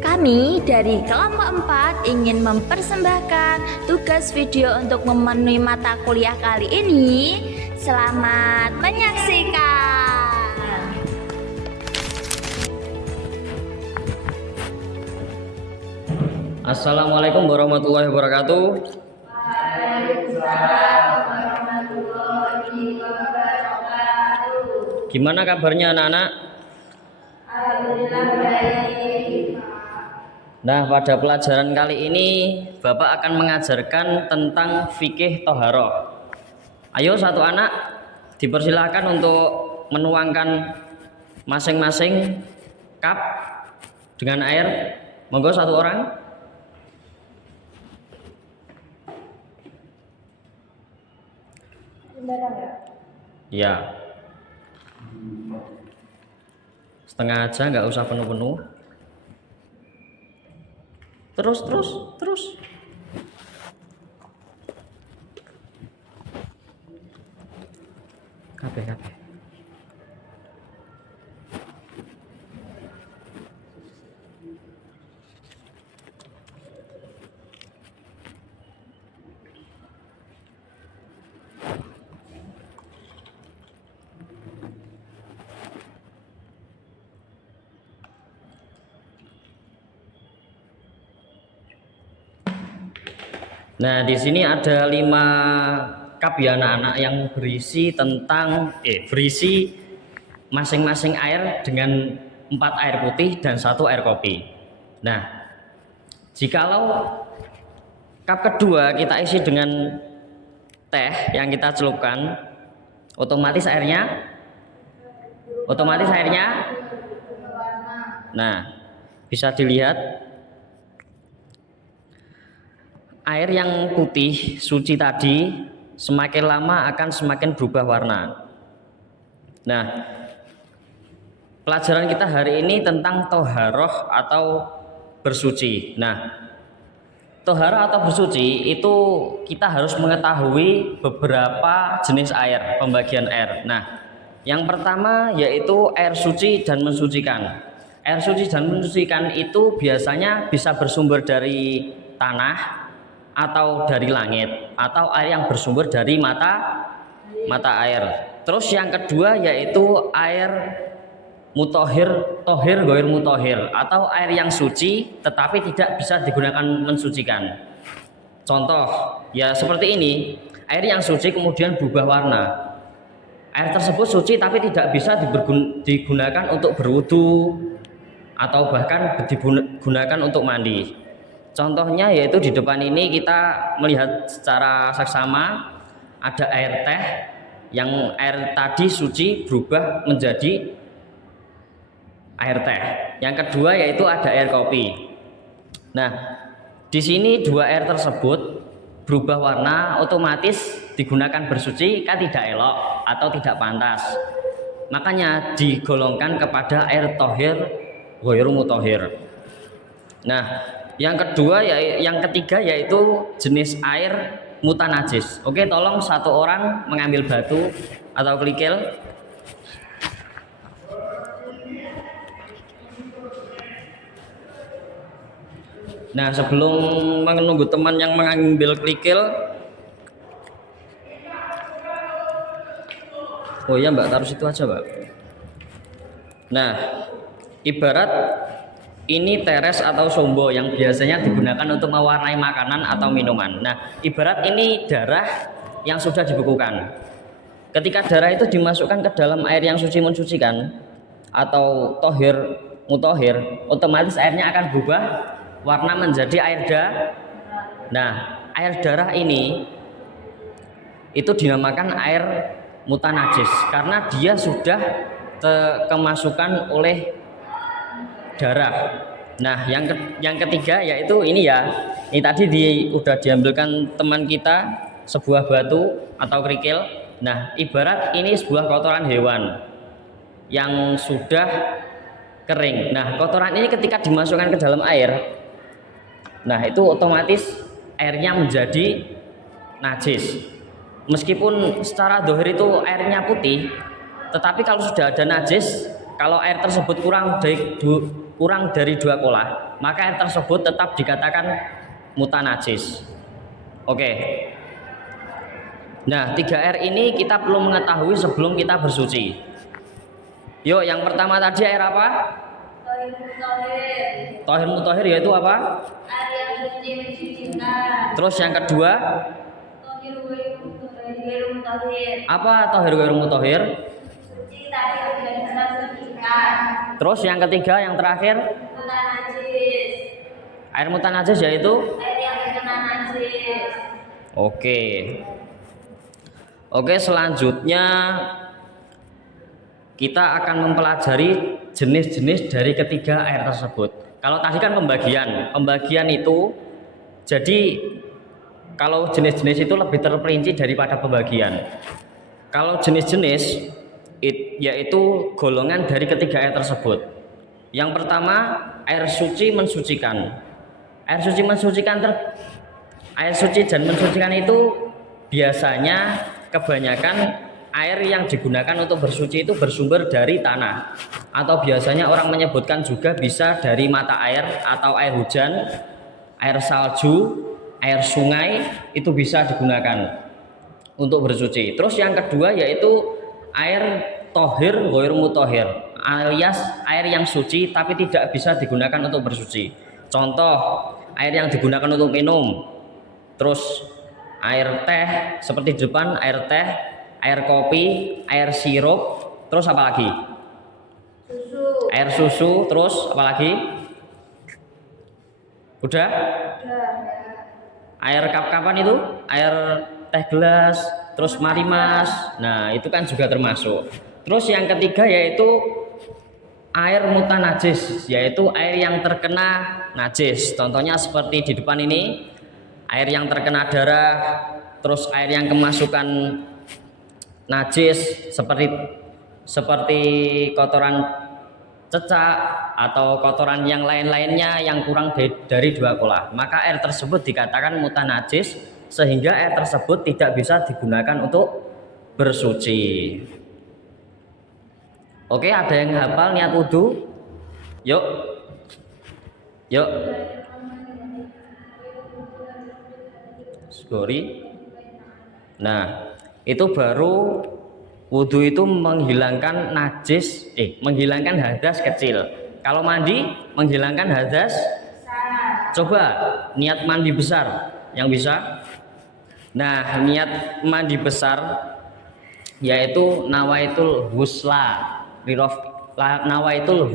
Kami dari kelompok 4 ingin mempersembahkan tugas video untuk memenuhi mata kuliah kali ini. Selamat menyaksikan. Assalamualaikum warahmatullahi wabarakatuh. Gimana kabarnya anak-anak? Alhamdulillah baik. Nah, pada pelajaran kali ini Bapak akan mengajarkan tentang fikih toharoh. Ayo satu anak dipersilakan untuk menuangkan masing-masing cup dengan air. Monggo satu orang. Ya. Setengah aja, nggak usah penuh-penuh. Terus. Kabeh. Nah, di sini ada 5 cup ya anak-anak yang berisi masing-masing air dengan 4 air putih dan 1 air kopi. Nah, jikalau cup kedua kita isi dengan teh yang kita celupkan, otomatis airnya nah, bisa dilihat air yang putih suci tadi semakin lama akan semakin berubah warna. Nah, pelajaran kita hari ini tentang toharoh atau bersuci. Nah, toharoh atau bersuci itu kita harus mengetahui beberapa jenis air, pembagian air. Nah, yang pertama yaitu air suci dan mensucikan. Air suci dan mensucikan itu biasanya bisa bersumber dari tanah atau dari langit, atau air yang bersumber dari mata air. Terus yang kedua yaitu air mutohir, tohir goir mutohir, atau air yang suci tetapi tidak bisa digunakan mensucikan. Contoh ya seperti ini, air yang suci kemudian berubah warna. Air tersebut suci tapi tidak bisa digunakan untuk berwudu atau bahkan digunakan untuk mandi. Contohnya yaitu di depan ini kita melihat secara saksama ada air teh yang air tadi suci berubah menjadi air teh. Yang kedua yaitu ada air kopi. Nah, di sini 2 air tersebut berubah warna, otomatis digunakan bersuci kan tidak elok atau tidak pantas. Makanya digolongkan kepada air tohir ghairu mutohir. Nah, yang ketiga yaitu jenis air mutanajis. Oke, tolong satu orang mengambil batu atau kerikil. Nah, sebelum menunggu teman yang mengambil kerikil, oh ya Mbak, taruh situ aja Mbak. Nah, ibarat ini teres atau sombo yang biasanya digunakan untuk mewarnai makanan atau minuman. Nah, ibarat ini darah yang sudah dibekukan. Ketika darah itu dimasukkan ke dalam air yang suci mensucikan atau tohir mutohir, otomatis airnya akan berubah warna menjadi air darah. Nah, air darah ini itu dinamakan air mutanajis karena dia sudah kemasukan oleh darah. Nah, yang ketiga yaitu ini ya. Ini tadi udah diambilkan teman kita sebuah batu atau kerikil. Nah, ibarat ini sebuah kotoran hewan yang sudah kering. Nah, kotoran ini ketika dimasukkan ke dalam air, nah itu otomatis airnya menjadi najis. Meskipun secara dohir itu airnya putih, tetapi kalau sudah ada najis, kalau air tersebut kurang dari 2 kolah, maka air tersebut tetap dikatakan mutanajis. Oke. Nah, 3 R ini kita perlu mengetahui sebelum kita bersuci. Yuk, yang pertama tadi air apa? Tohir mutahhir yaitu apa? Air yang suci mensucikan. Terus yang kedua? Tohir ghairu mutahhir. Apa tohir ghairu mutahhir? Suci tapi tidak bisa sucikan. Terus yang ketiga, yang terakhir? Mutanajis. Air mutanajis yaitu? Air yang terkena najis. Oke, selanjutnya kita akan mempelajari jenis-jenis dari ketiga air tersebut. Kalau tadi kan pembagian itu, jadi kalau jenis-jenis itu lebih terperinci daripada pembagian. Kalau jenis-jenis yaitu golongan dari ketiga air tersebut. Yang pertama, air suci mensucikan. Air suci dan mensucikan itu biasanya kebanyakan air yang digunakan untuk bersuci itu bersumber dari tanah, atau biasanya orang menyebutkan juga bisa dari mata air atau air hujan, air salju, air sungai, itu bisa digunakan untuk bersuci. Terus yang kedua yaitu air tohir ghairu mutahhir, alias air yang suci tapi tidak bisa digunakan untuk bersuci. Contoh, air yang digunakan untuk minum, terus air teh seperti di depan, air teh, air kopi, air sirup, terus apa lagi? Susu. Air susu, terus apa lagi? Udah? Air kapan itu? Air teh gelas, terus marimas. Nah, itu kan juga termasuk. Terus yang ketiga yaitu air mutanajis, yaitu air yang terkena najis. Contohnya seperti di depan ini, air yang terkena darah, terus air yang kemasukan najis seperti kotoran cecak atau kotoran yang lainnya yang kurang dari 2 kolah, maka air tersebut dikatakan mutanajis sehingga air tersebut tidak bisa digunakan untuk bersuci. Oke, ada yang hafal niat wudu? Yuk. Sorry. Nah, itu baru wudu itu menghilangkan menghilangkan hadas kecil. Kalau mandi menghilangkan hadas besar. Coba niat mandi besar yang bisa. Nah, niat mandi besar yaitu nawaitul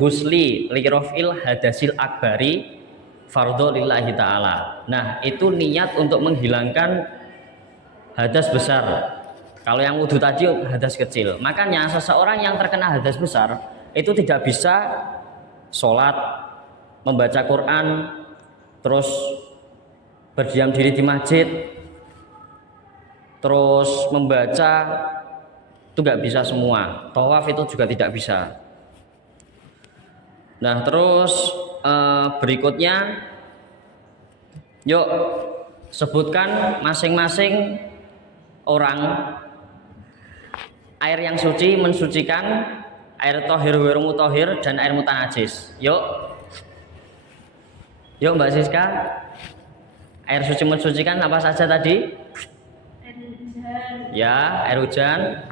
husli lirofil hadasil akbari fardhu lillahi ta'ala. Nah, itu niat untuk menghilangkan hadas besar. Kalau yang wudhu tadi hadas kecil. Makanya seseorang yang terkena hadas besar itu tidak bisa sholat, membaca Quran, terus berdiam diri di masjid, terus membaca, itu nggak bisa semua. Tawaf itu juga tidak bisa. Nah, terus berikutnya, yuk sebutkan masing-masing orang air yang suci mensucikan, air tohir ghairu mutahhir, dan air mutanajis. Yuk Mbak Siska, air suci mensucikan apa saja tadi? Air hujan. Ya, air hujan,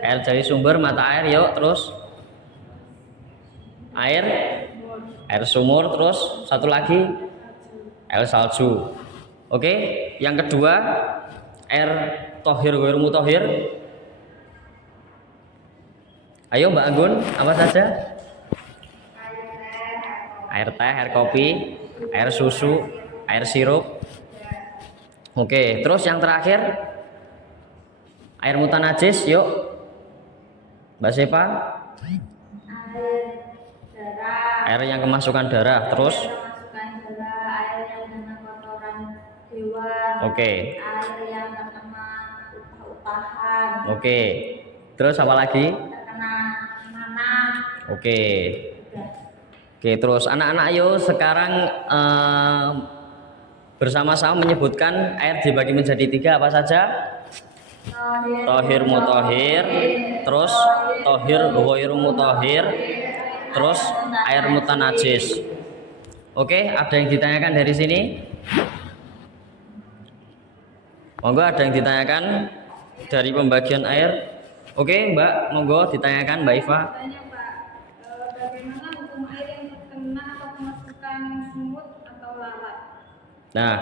air dari sumber mata air. Yuk, terus air sumur, terus satu lagi air salju. Oke, yang kedua air tohir ghairu mutahhir. Ayo Mbak Anggun, apa saja? Air teh, air kopi, air susu, air sirup. Oke, terus yang terakhir air mutanajis. Yuk Mbak Sepa. Air yang kemasukan darah. Terus Air yang dengan kotoran hewan. Oke. Air yang terkena upah-upahan. Oke. Terus apa lagi? Terkena nanah. Oke. Oke, terus anak-anak yuk sekarang bersama-sama menyebutkan air dibagi menjadi 3 apa saja? Tohir mutahhir, terus tohir, ghairu mutahhir, terus air mutanajis. Oke, ada yang ditanyakan dari sini? Monggo, ada yang ditanyakan dari pembagian air? Oke, Mbak, monggo ditanyakan Mbak Iva. Tanya Pak, bagaimana hukum air yang terkena atau kemasukan semut atau lalat? Nah,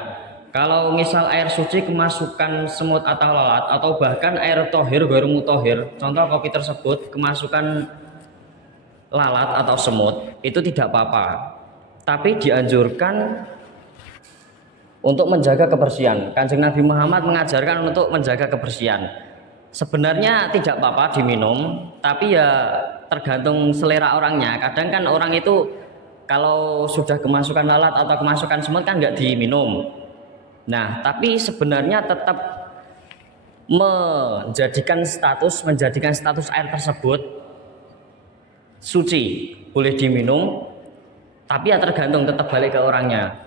kalau misal air suci kemasukan semut atau lalat, atau bahkan air tohir ghairu mutahhir, contoh kopi tersebut kemasukan lalat atau semut, itu tidak apa-apa. Tapi dianjurkan untuk menjaga kebersihan. Kanjeng Nabi Muhammad mengajarkan untuk menjaga kebersihan. Sebenarnya tidak apa-apa diminum, tapi ya tergantung selera orangnya. Kadang kan orang itu kalau sudah kemasukan lalat atau kemasukan semut kan nggak diminum. Nah, tapi sebenarnya tetap menjadikan status air tersebut suci, boleh diminum, tapi ya tergantung, tetap balik ke orangnya.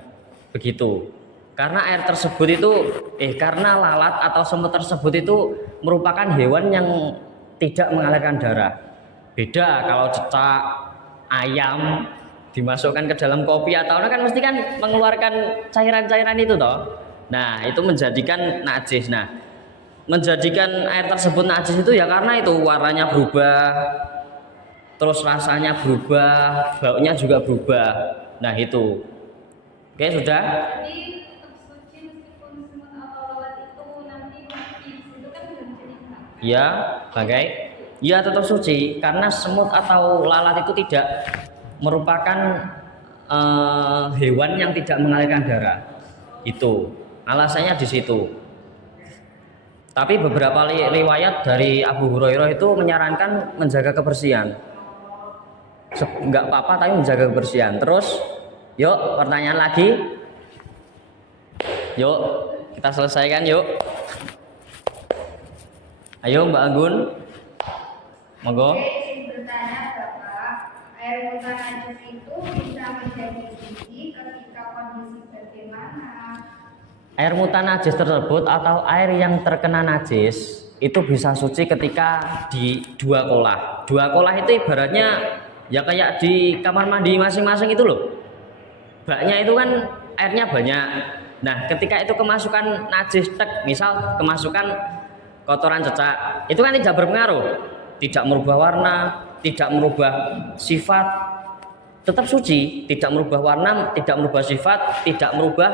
Begitu. Karena air tersebut itu karena lalat atau semut tersebut itu merupakan hewan yang tidak mengalirkan darah. Beda kalau cecak, ayam dimasukkan ke dalam kopi atau kan mesti kan mengeluarkan cairan-cairan itu toh. Nah, itu menjadikan najis. Nah, menjadikan air tersebut najis itu ya karena itu warnanya berubah, terus rasanya berubah, baunya juga berubah. Nah, itu. Oke, sudah? Jadi tetap suci meskipun semut atau lalat itu nanti mati, itu kan sudah menjadi hak. Ya, bagai. Ya, tetap suci karena semut atau lalat itu tidak merupakan hewan yang tidak mengalirkan darah. Itu alasannya di situ. Tapi beberapa riwayat dari Abu Hurairah itu menyarankan menjaga kebersihan. Enggak apa-apa tapi menjaga kebersihan. Terus, yuk pertanyaan lagi. Yuk kita selesaikan yuk. Ayo Mbak Anggun, monggo. Izin bertanya Bapak, air mutanajis itu bisa menjadi suci ketika kondisi bagaimana? Air mutanajis tersebut atau air yang terkena najis itu bisa suci ketika di dua kolah. Dua kolah itu ibaratnya ya kayak di kamar mandi masing-masing itu loh. Baknya itu kan airnya banyak. Nah, ketika itu kemasukan najis misal kemasukan kotoran cecak, itu kan tidak berpengaruh, tidak merubah warna, tidak merubah sifat, tetap suci, tidak merubah warna, tidak merubah sifat, tidak merubah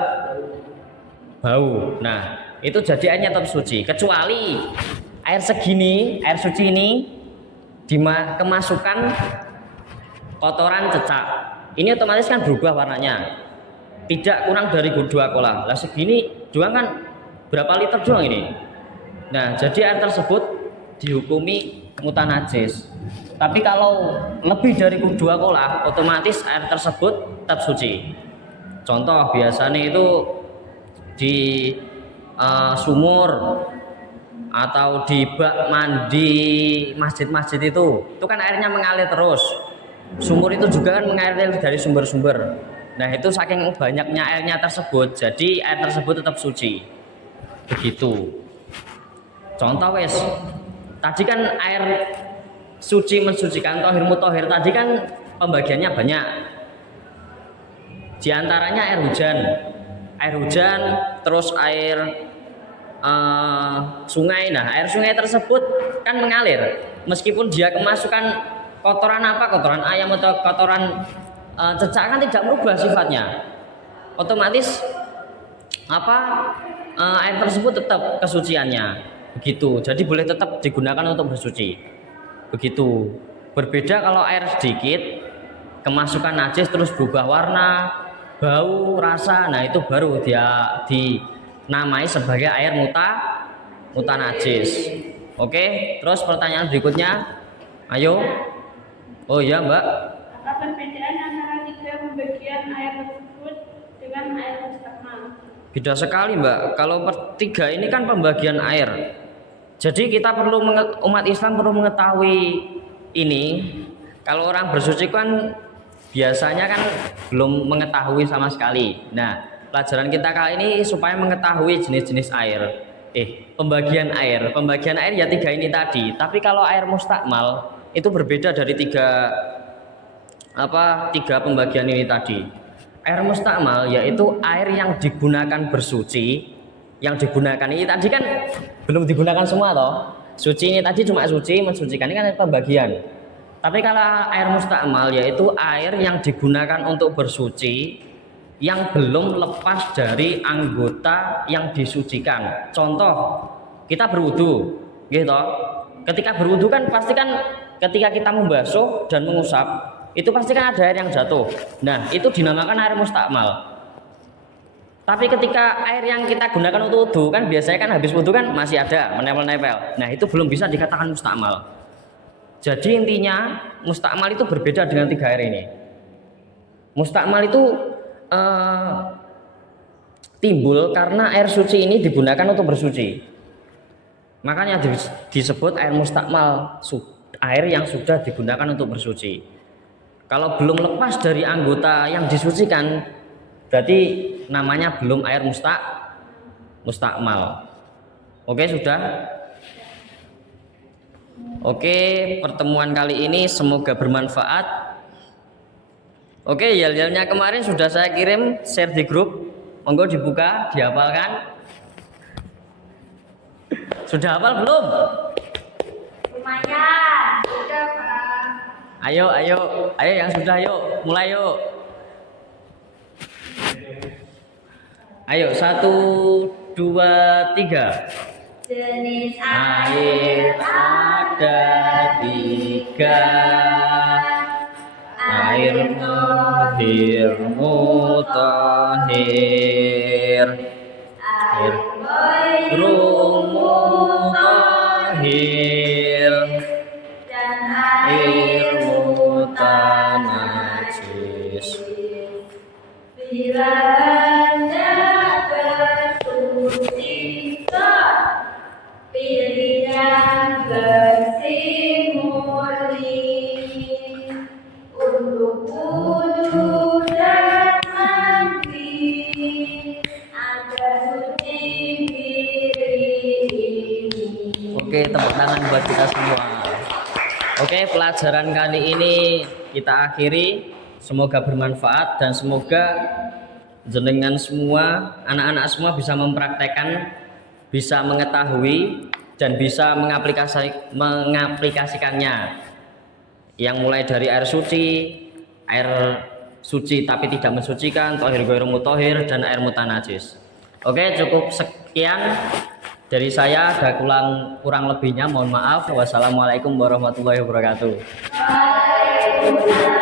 bau. Nah, itu jadi airnya tetap suci. Kecuali air segini, air suci ini kemasukan kotoran cecak. Ini otomatis kan berubah warnanya. Tidak kurang dari 2 kolam. Lah segini doang kan berapa liter doang ini. Nah, jadi air tersebut dihukumi mutanajis. Tapi kalau lebih dari 2 kolam, otomatis air tersebut tetap suci. Contoh biasanya itu di sumur atau di bak mandi masjid-masjid itu kan airnya mengalir terus. Sumur itu juga kan mengalir dari sumber-sumber. Nah, itu saking banyaknya airnya tersebut, jadi air tersebut tetap suci. Begitu. Contoh wes, tadi kan air suci mensucikan, tohir mutahhir tadi kan pembagiannya banyak. Di antaranya air hujan, terus air sungai. Nah, air sungai tersebut kan mengalir, meskipun dia kemasukan kotoran kotoran ayam atau kotoran cecak kan tidak merubah sifatnya. Otomatis air tersebut tetap kesuciannya. Begitu. Jadi boleh tetap digunakan untuk bersuci. Begitu. Berbeda kalau air sedikit kemasukan najis terus berubah warna, bau, rasa. Nah, itu baru dia dinamai sebagai air mutanajis. Oke, terus pertanyaan berikutnya. Ayo. Oh iya, Mbak. Apa perbedaan antara 3 pembagian air tersebut dengan air mustakmal? Beda sekali, Mbak. Kalau 3 ini kan pembagian air. Jadi kita perlu umat Islam perlu mengetahui ini. Kalau orang bersuci kan biasanya kan belum mengetahui sama sekali. Nah, pelajaran kita kali ini supaya mengetahui jenis-jenis air. Pembagian air ya 3 ini tadi. Tapi kalau air mustakmal itu berbeda dari tiga pembagian ini tadi. Air mustakmal yaitu air yang digunakan bersuci, yang digunakan ini tadi kan belum digunakan semua toh. Suci ini tadi cuma suci, mensucikan ini kan pembagian. Tapi kalau air mustakmal yaitu air yang digunakan untuk bersuci yang belum lepas dari anggota yang disucikan. Contoh, kita berwudu, gitu. Ketika berwudu kan pasti kan ketika kita membasuh dan mengusap, itu pasti kan ada air yang jatuh. Nah, itu dinamakan air mustakmal. Tapi ketika air yang kita gunakan untuk wudu kan biasanya kan habis wudu kan masih ada menempel-nempel. Nah, itu belum bisa dikatakan mustakmal. Jadi intinya mustakmal itu berbeda dengan tiga air ini. Mustakmal itu timbul karena air suci ini digunakan untuk bersuci. Makanya disebut air mustakmal, air yang sudah digunakan untuk bersuci. Kalau belum lepas dari anggota yang disucikan, berarti namanya belum air mustakmal. Oke, sudah? Oke, pertemuan kali ini semoga bermanfaat. Oke, yel-yelnya kemarin sudah saya kirim share di grup. Monggo dibuka, dihafalkan. Sudah hafal belum? Lumayan. Sudah, Pak. Ayo yang sudah, yuk, mulai yuk. Ayo, 1, 2, 3. Jenis Air ada 3. Air tohir, mutahhir. Air mutahhir dan air mutanajis. Bila hendak bersuci, pilih yang bersih murni untuk wudu dan mandi agar suci diri ini. Oke, tepuk tangan buat kita semua. Oke, pelajaran kali ini kita akhiri. Semoga bermanfaat dan semoga jenengan semua, anak-anak semua bisa mempraktekkan, bisa mengetahui dan bisa mengaplikasikannya. Yang mulai dari air suci tapi tidak mensucikan, tohir ghairu mutahhir, dan air mutanajis. Oke, cukup sekian dari saya. Ada kurang lebihnya mohon maaf. Wassalamualaikum warahmatullahi wabarakatuh. Waalaikumsalam.